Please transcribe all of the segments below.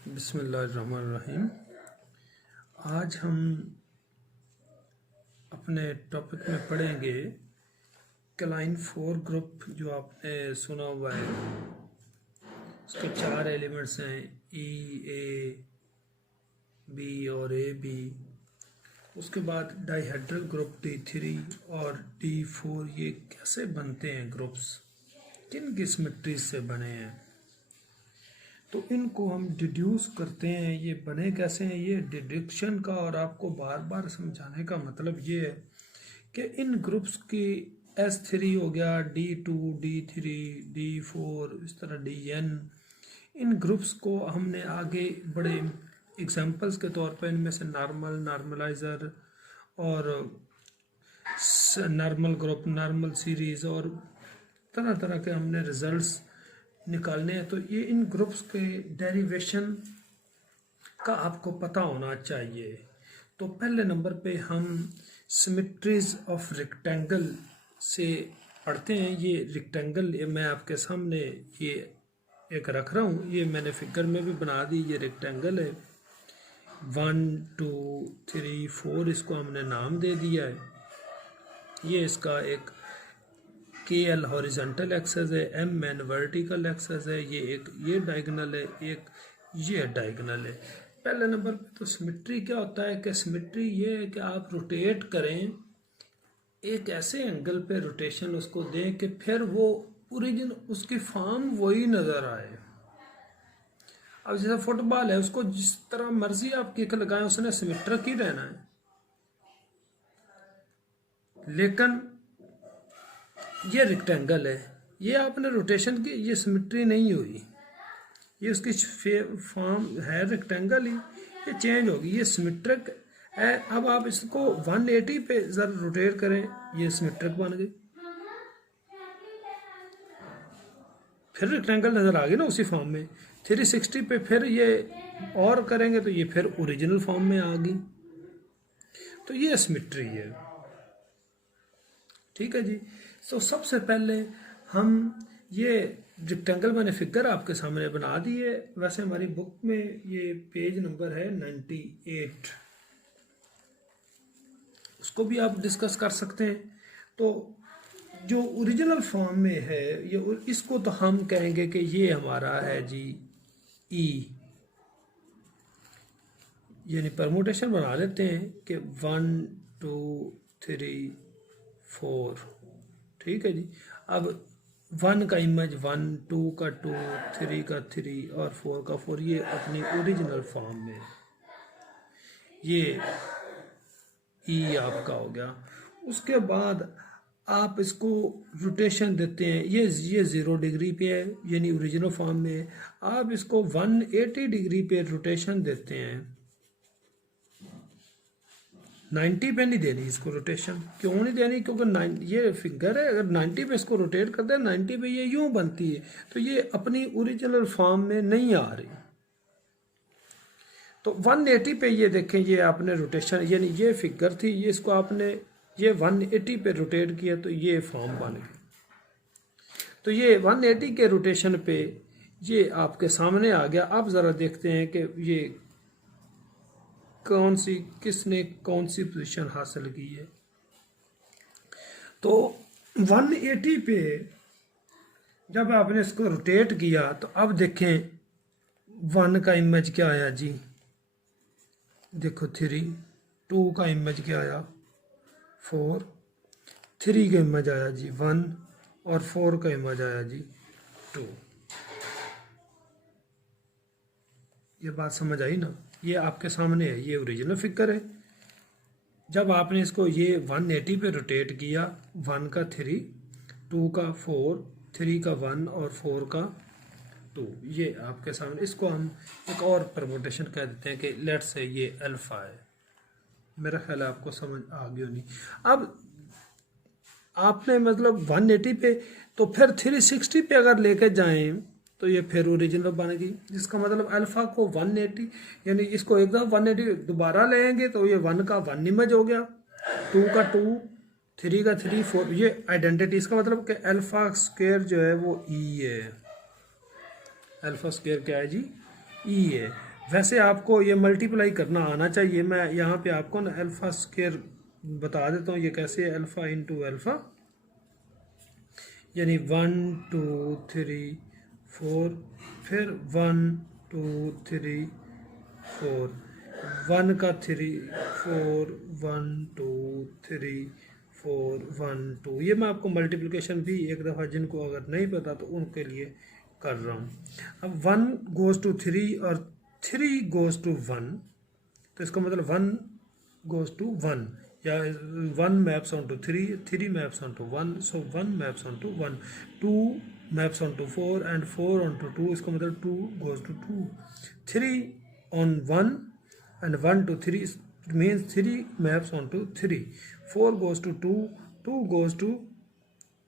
बिस्मिल्लाहिर्रहमानिर्रहीम। आज हम अपने टॉपिक में पढ़ेंगे क्लाइन 4 ग्रुप। जो आपने सुना हुआ है, इसके 4 एलिमेंट्स हैं, ई, ए, बी और ए बी। उसके बाद डाइहेड्रल ग्रुप D3 और D4। ये कैसे बनते हैं ग्रुप्स, किन की सिमेट्री से बने हैं, तो इनको हम डिड्यूस करते हैं। ये बने कैसे हैं, ये डिडक्शन का और आपको बार बार समझाने का मतलब ये है कि इन ग्रुप्स की S3 हो गया, D2, D3, D4, इस तरह DN, इन ग्रुप्स को हमने आगे बड़े एग्जांपल्स के तौर पर इनमें से नॉर्मल, नॉर्मलाइजर और नॉर्मल ग्रुप, नॉर्मल सीरीज और तरह तरह के हमने रिजल्ट्स निकालने हैं। तो ये इन ग्रुप्स के डेरिवेशन का आपको पता होना चाहिए। तो पहले नंबर पे हम सिमेट्रीज ऑफ रेक्टेंगल से पढ़ते हैं। ये रेक्टेंगल मैं आपके सामने ये एक रख रहा हूँ, ये मैंने फिगर में भी बना दी। ये रेक्टेंगल है, 1 2 3 4 इसको हमने नाम दे दिया है। ये इसका एक KL हॉरिजॉन्टल एक्सेस है, MN वर्टिकल एक्सेस है। ये डायगोनल है, एक ये डायगोनल है। पहले नंबर पे तो सिमेट्री क्या होता है कि सिमेट्री ये है कि आप रोटेट करें, एक ऐसे एंगल पे रोटेशन उसको दें कि फिर वो ओरिजिन उसकी फॉर्म वही नज़र आए। अब जैसे फुटबॉल है, उसको जिस तरह मर्जी आप किक लगाएं उसने सिमेट्रिक ही रहना है, लेकिन ये रेक्टेंगल है, ये आपने रोटेशन की, ये सिमेट्री नहीं हुई, ये उसकी फॉर्म है रेक्टेंगल ही, ये चेंज होगी, ये सिमेट्रिक है। अब आप इसको 180 पे जरा रोटेट करें, ये सिमेट्रिक बन गई, फिर रेक्टेंगल नजर आ गई ना उसी फॉर्म में। 360 पे फिर ये और करेंगे तो ये फिर ओरिजिनल फॉर्म में आ गई। तो ये सिमेट्री है, ठीक है जी। तो सबसे पहले हम ये रेक्टेंगल मैंने फिगर आपके सामने बना दी है। वैसे हमारी बुक में ये पेज नंबर है 98, उसको भी आप डिस्कस कर सकते हैं। तो जो ओरिजिनल फॉर्म में है ये, इसको तो हम कहेंगे कि ये हमारा है जी ई, यानी परमुटेशन बना लेते हैं कि 1 2 3 4, ठीक है जी। अब 1 का इमेज 1, 2 का 2, 3 का 3 और 4 का 4, ये अपनी ओरिजिनल फॉर्म में, ये ई आपका हो गया। उसके बाद आप इसको रोटेशन देते हैं, ये 0 डिग्री पे है, यानी ओरिजिनल फॉर्म में है। आप इसको 180 डिग्री पे रोटेशन देते हैं। 90 पे नहीं देनी इसको रोटेशन। क्यों नहीं देनी? क्योंकि ये फिगर है, अगर 90 पे इसको रोटेट करते हैं, 90 पे ये यूं बनती है, तो ये अपनी ओरिजिनल फॉर्म में नहीं आ रही। तो 180 पे ये देखें, ये आपने रोटेशन, यानी ये फिगर थी, ये इसको आपने ये 180 पे रोटेट किया तो ये फॉर्म बन गई। तो ये 180 के रोटेशन पे ये आपके सामने आ गया। अब ज़रा देखते हैं कि ये किसने कौन सी पोजीशन हासिल की है। तो 180 पे जब आपने इसको रोटेट किया तो अब देखें 1 का इमेज क्या आया जी, देखो 3, 2 का इमेज क्या आया 4, 3 का इमेज आया जी 1 और 4 का इमेज आया जी 2। ये बात समझ आई ना? ये आपके सामने है, ये ओरिजिनल फिगर है। जब आपने इसको ये 180 पे रोटेट किया, 1 का 3, 2 का 4, 3 का 1 और 4 का 2, ये आपके सामने। इसको हम एक और परमुटेशन कह देते हैं कि लेट्स से ये अल्फा है। मेरा ख्याल है आपको समझ आ गई होनी। अब आपने मतलब 180 पे, तो फिर 360 पे अगर लेके जाएं तो ये फिर ओरिजिनल बन गई, जिसका मतलब अल्फा को 180, यानी इसको एकदम 180 दोबारा लेंगे तो ये 1 का 1 इमेज हो गया, 2 का 2, 3 का 3, 4, ये आइडेंटिटी। इसका मतलब कि अल्फा स्क्वायर जो है वो ई है। अल्फा स्क्वायर क्या है जी? ई है। वैसे आपको ये मल्टीप्लाई करना आना चाहिए। मैं यहाँ पे आपको ना अल्फ़ा स्क्वायर बता देता हूँ ये कैसे है। अल्फ़ा इंटू अल्फ़ा यानी 1 2 3 4, फिर 1 2 3 4, 1 का 3 4 1 2 3 4 1 2। ये मैं आपको मल्टीप्लिकेशन भी एक दफ़ा जिनको अगर नहीं पता तो उनके लिए कर रहा हूँ। अब 1 गोज़ टू 3 और 3 गोज़ टू 1, तो इसका मतलब 1 goes to 1 या 1 maps onto 3, 3 maps onto 1, so 1 maps onto 1, 2 maps onto 4 and 4 onto 2, इसका मतलब 2 goes to 2, 3 on 1 and 1 to 3 it means 3 maps onto 3, 4 goes to 2, 2 goes to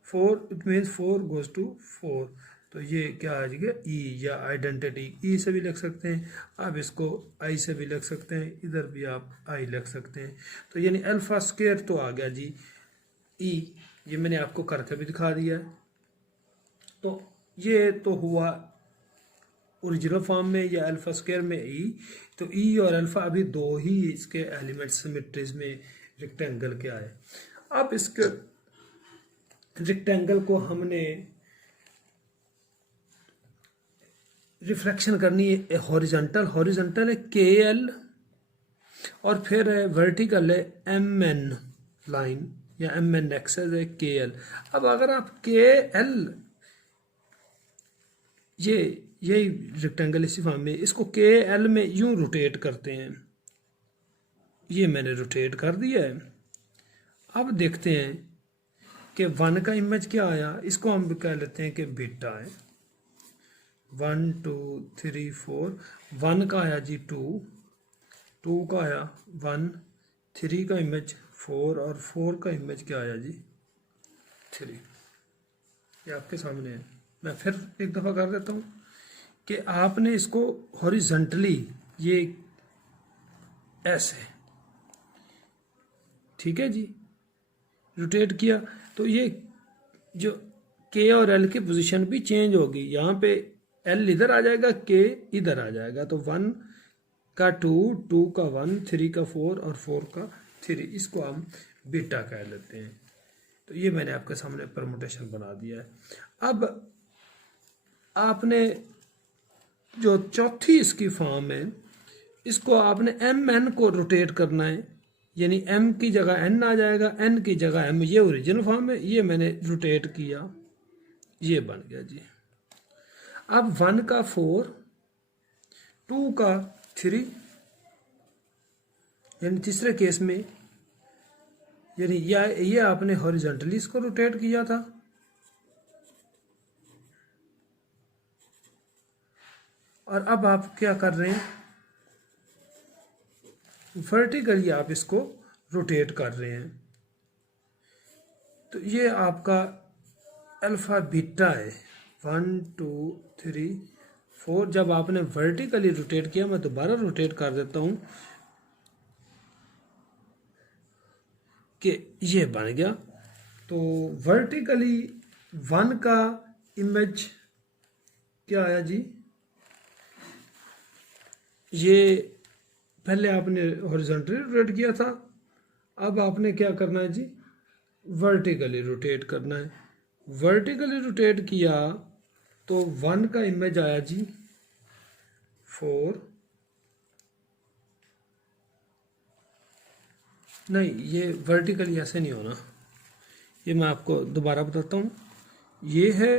4 it means 4 goes to 4। तो ये क्या आ जाएगा ई या आइडेंटिटी, ई से भी लिख सकते हैं आप इसको, आई से भी लिख सकते हैं, इधर भी आप आई लिख सकते हैं। तो यानी अल्फ़ा स्क्वायर तो आ गया जी ई, ये मैंने आपको करके भी दिखा दिया है। तो ये तो हुआ ओरिजिनल फॉर्म में या अल्फ़ा स्क्वायर में ई। तो ई और अल्फ़ा अभी दो ही इसके एलिमेंट्स सिमेट्रीज में रेक्टेंगल के आए। अब इसके रेक्टेंगल को हमने रिफ्रैक्शन करनी है हॉरिजॉन्टल, हॉरिजॉन्टल है के एल और फिर है वर्टिकल है एम एन लाइन या एम एन एक्सेस है के एल। अब अगर आप के एल यही रेक्टेंगल इसी फॉर्म में, इसको के एल में यूं रोटेट करते हैं, ये मैंने रोटेट कर दिया है। अब देखते हैं कि 1 का इमेज क्या आया, इसको हम कह लेते हैं कि बीटा है। 1 2 3 4, 1 का आया जी 2, 2 का आया 1, 3 का इमेज 4 और 4 का इमेज क्या आया जी 3। ये आपके सामने है। मैं फिर एक दफ़ा कर देता हूँ कि आपने इसको हॉरिजॉन्टली ये ऐसे, ठीक है जी, रोटेट किया तो ये जो के और एल की पोजीशन भी चेंज होगी। यहाँ पे एल इधर आ जाएगा, के इधर आ जाएगा। तो 1 का 2, 2 का 1, 3 का 4 और 4 का 3, इसको हम बीटा कह लेते हैं। तो ये मैंने आपके सामने परमुटेशन बना दिया है। अब आपने जो चौथी इसकी फॉर्म है, इसको आपने एम एन को रोटेट करना है, यानी एम की जगह एन आ जाएगा, एन की जगह एम। ये ओरिजिनल फॉर्म है, ये मैंने रोटेट किया, ये बन गया जी। अब 1 का 4, 2 का 3, यानी तीसरे केस में यानी ये आपने हॉरिजॉन्टली इसको रोटेट किया था। और अब आप क्या कर रहे हैं, वर्टिकली आप इसको रोटेट कर रहे हैं। तो ये आपका अल्फा बीटा है। 1 2 3 4, जब आपने वर्टिकली रोटेट किया, मैं दोबारा रोटेट कर देता हूं कि ये बन गया। तो वर्टिकली 1 का इमेज क्या आया जी, ये पहले आपने हॉरिजॉन्टली रोटेट किया था, अब आपने क्या करना है जी, वर्टिकली रोटेट करना है। वर्टिकली रोटेट किया तो 1 का इमेज आया जी 4, नहीं ये वर्टिकली ऐसे नहीं होना, ये मैं आपको दोबारा बताता हूँ। ये है,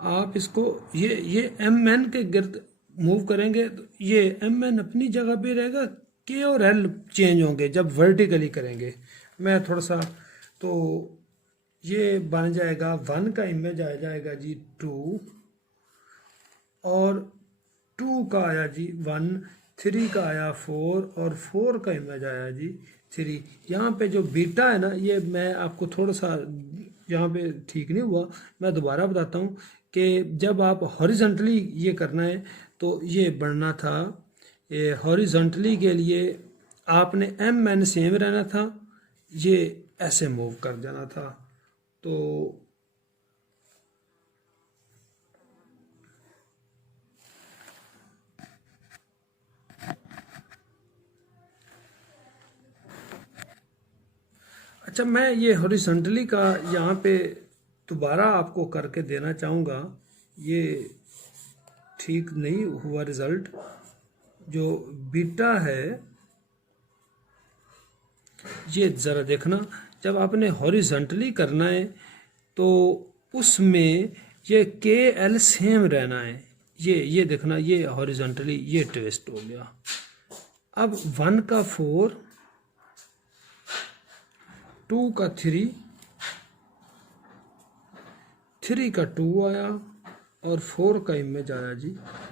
आप इसको ये एम एन के गिर्द मूव करेंगे तो ये एम एन अपनी जगह पे रहेगा, के और एल चेंज होंगे जब वर्टिकली करेंगे। मैं थोड़ा सा, तो ये बन जाएगा 1 का इमेज आ जाएगा जी 2 और 2 का आया जी 1, 3 का आया 4 और 4 का इमेज आया जी 3। यहाँ पे जो बीटा है ना, ये मैं आपको थोड़ा सा यहाँ पे ठीक नहीं हुआ, मैं दोबारा बताता हूँ कि जब आप हॉरिजॉन्टली ये करना है तो ये बढ़ना था, ये हॉरिजॉन्टली के लिए आपने एम एन सेम रहना था, ये ऐसे मूव कर जाना था। तो अच्छा, मैं ये हॉरिजॉन्टली का यहाँ पे दोबारा आपको करके देना चाहूँगा, ये ठीक नहीं हुआ रिज़ल्ट। जो बीटा है ये ज़रा देखना, जब आपने हॉरिजॉन्टली करना है तो उसमें ये के एल सेम रहना है। ये देखना, ये हॉरिजॉन्टली ये ट्विस्ट हो गया। अब 1 का 4, 2 का 3, 3 का 2 आया और 4 का इमेज आया जी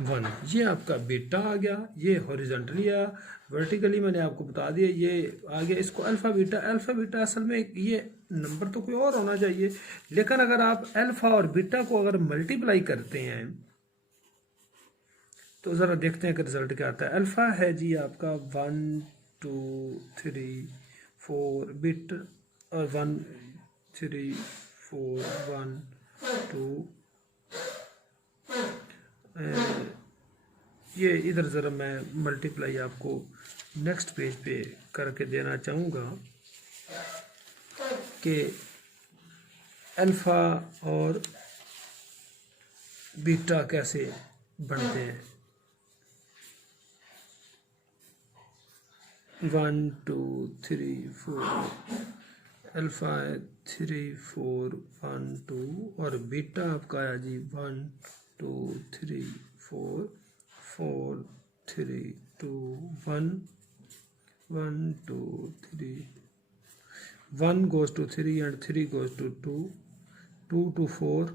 1। ये आपका बीटा आ गया, ये हॉरिजॉन्टली आया। वर्टिकली मैंने आपको बता दिया ये आ गया। इसको अल्फ़ा बीटा असल में ये नंबर तो कोई और होना चाहिए, लेकिन अगर आप अल्फ़ा और बीटा को अगर मल्टीप्लाई करते हैं तो ज़रा देखते हैं कि रिजल्ट क्या आता है। अल्फ़ा है जी आपका 1 2 3 4 बीटा और 1 3 4 1 2। ये इधर ज़रा मैं मल्टीप्लाई आपको नेक्स्ट पेज पे करके देना चाहूँगा कि अल्फ़ा और बीटा कैसे बनते हैं। 1 2 3 4 अल्फ़ा है 3 4 1 2 और बीटा आपका आया जी 1 2 3 4 4 3 2 1 1 2 3 1 goes to 3 and 3 goes to 2 2 to 4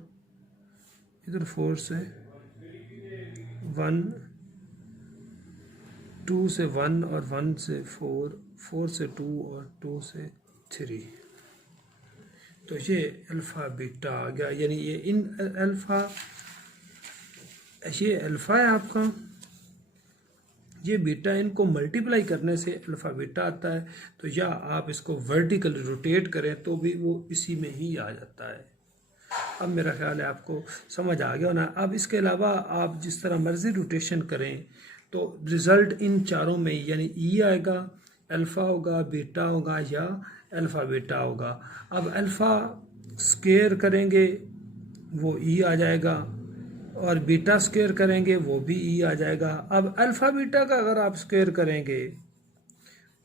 इधर 4 से 1 2 से 1 और 1 से 4 4 से 2 और 2 से 3। तो ये अल्फ़ा बीटा आ गया, यानी ये इन अल्फ़ा ये अल्फ़ा है आपका, ये बीटा, इनको मल्टीप्लाई करने से अल्फ़ा बीटा आता है। तो या आप इसको वर्टिकल रोटेट करें तो भी वो इसी में ही आ जाता है। अब मेरा ख्याल है आपको समझ आ गया ना। अब इसके अलावा आप जिस तरह मर्जी रोटेशन करें तो रिज़ल्ट इन चारों में यानी ई आएगा, अल्फ़ा होगा, बीटा होगा या अल्फ़ा बीटा होगा। अब अल्फ़ा स्क्वायर करेंगे वो ई आ जाएगा और बीटा स्क्वायर करेंगे वो भी ई आ जाएगा। अब अल्फ़ा बीटा का अगर आप स्क्वायर करेंगे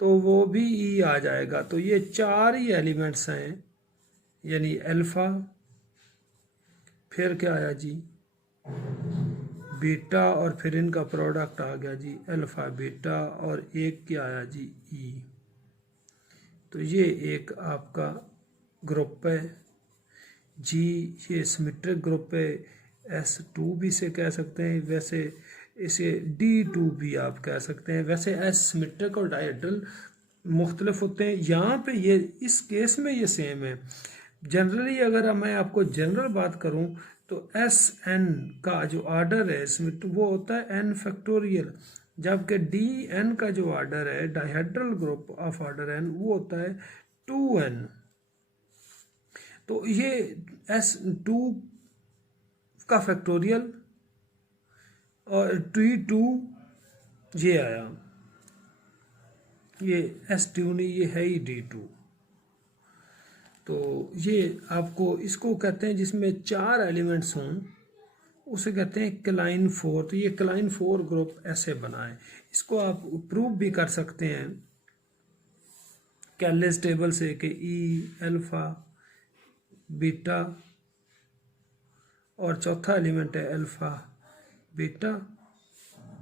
तो वो भी ई आ जाएगा। तो ये 4 ही एलिमेंट्स हैं, यानी अल्फ़ा, फिर क्या आया जी बीटा और फिर इनका प्रोडक्ट आ गया जी अल्फ़ा बीटा और एक क्या आया जी ई। तो ये एक आपका ग्रुप है जी, ये सिमेट्रिक ग्रुप है। S2 भी से कह सकते हैं, वैसे इसे D2 भी आप कह सकते हैं। वैसे एसिमेट्रिक और डायहेड्रल मुख्तलिफ होते हैं, यहाँ पे ये इस केस में ये सेम है। जनरली अगर मैं आपको जनरल बात करूँ तो Sn का जो आर्डर है सिमेट्रिक वो होता है n फैक्टोरियल, जबकि Dn का जो आर्डर है dihedral group of order n वो होता है 2n। तो ये S2 का फैक्टोरियल और D2 ये आया, ये S2 नहीं, ये है ही D2। तो ये आपको इसको कहते हैं जिसमें 4 एलिमेंट्स हों उसे कहते हैं क्लाइन 4। तो ये क्लाइन 4 ग्रुप ऐसे बना है। इसको आप प्रूव भी कर सकते हैं कैलेस टेबल से कि ई अल्फ़ा बीटा और चौथा एलिमेंट है अल्फ़ा बीटा।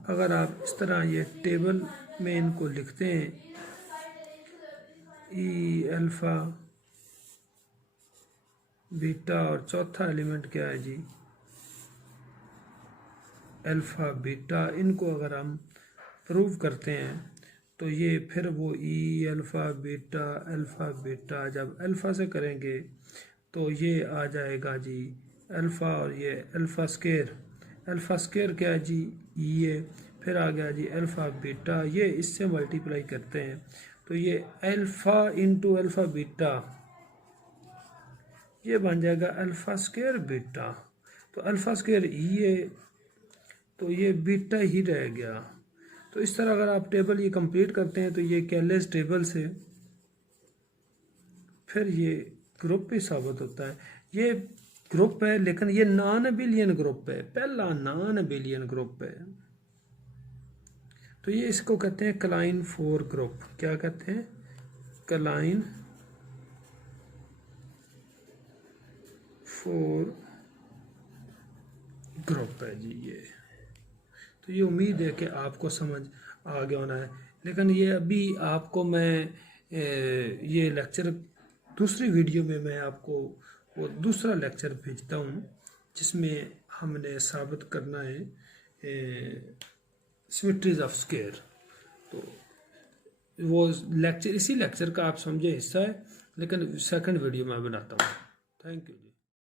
अगर आप इस तरह ये टेबल में इनको लिखते हैं ई अल्फ़ा बीटा और चौथा एलिमेंट क्या है जी अल्फ़ा बीटा, इनको अगर हम प्रूव करते हैं तो ये फिर वो ई अल्फ़ा बीटा जब अल्फ़ा से करेंगे तो ये आ जाएगा जी अल्फ़ा और ये अल्फ़ा स्क्वायर क्या है जी ई है, फिर आ गया जी अल्फ़ा बीटा। ये इससे मल्टीप्लाई करते हैं तो ये अल्फ़ा इंटू अल्फ़ा बीटा ये बन जाएगा अल्फ़ा स्क्वायर बीटा। तो अल्फ़ा स्क्वायर ई है तो ये बीटा ही रह गया। तो इस तरह अगर आप टेबल ये कंप्लीट करते हैं तो ये कैलेस टेबल से फिर ये ग्रुप भी साबित होता है। ये ग्रुप है लेकिन ये नॉन अबिलियन ग्रुप है, पहला नॉन अबिलियन ग्रुप है। तो ये इसको कहते हैं क्लाइन 4 ग्रुप। क्या कहते हैं? क्लाइन 4 ग्रुप है जी ये। तो ये उम्मीद है कि आपको समझ आ गया होना है। लेकिन ये अभी आपको मैं ये लेक्चर दूसरी वीडियो में मैं आपको वो दूसरा लेक्चर भेजता हूँ जिसमें हमने साबित करना है सिमेट्रीज ऑफ स्क्वायर। तो वो लेक्चर इसी लेक्चर का आप समझे हिस्सा है, लेकिन सेकंड वीडियो मैं बनाता हूँ। Thank you ji.